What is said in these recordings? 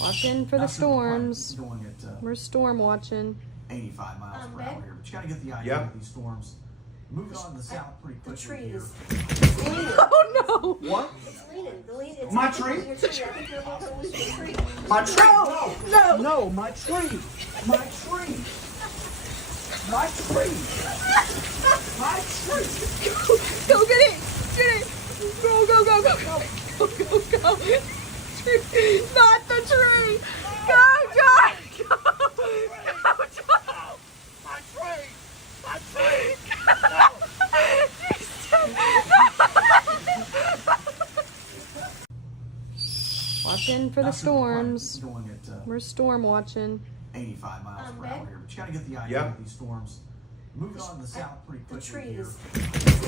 Watching for the Not super quiet. storms. Going at We're storm watching. 85 miles per hour here, but you got to get the idea of these storms. Moving on to the south pretty The quickly tree here. is leaning. Oh no! What? It's leaning. It's My leaning. tree? Your tree. I think you're a little close to your tree. My tree! No! No, my tree! My tree! My tree! My tree! Go get it! Get it! Go, go, go, go, go! Go, go, go! Not the tree! Go, John! Go! Go, John! My tree! My tree! Watching for the Not super quiet. storms. Going at We're storm watching. 85 miles per Beck? hour here, but you got to get the idea of these storms. Moving on to the south pretty The quickly tree here. is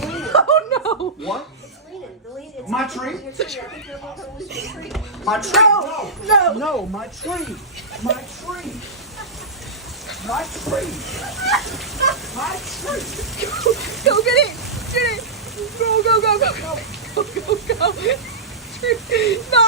leaning. Oh no! What? It's leaning. It's My leaning. tree? Your tree. I think you're a little close to your tree. My tree! No! No, my tree! My tree! My tree! My tree! Go get it! Get it! Go, go, go, go, go! Go, go, go! Not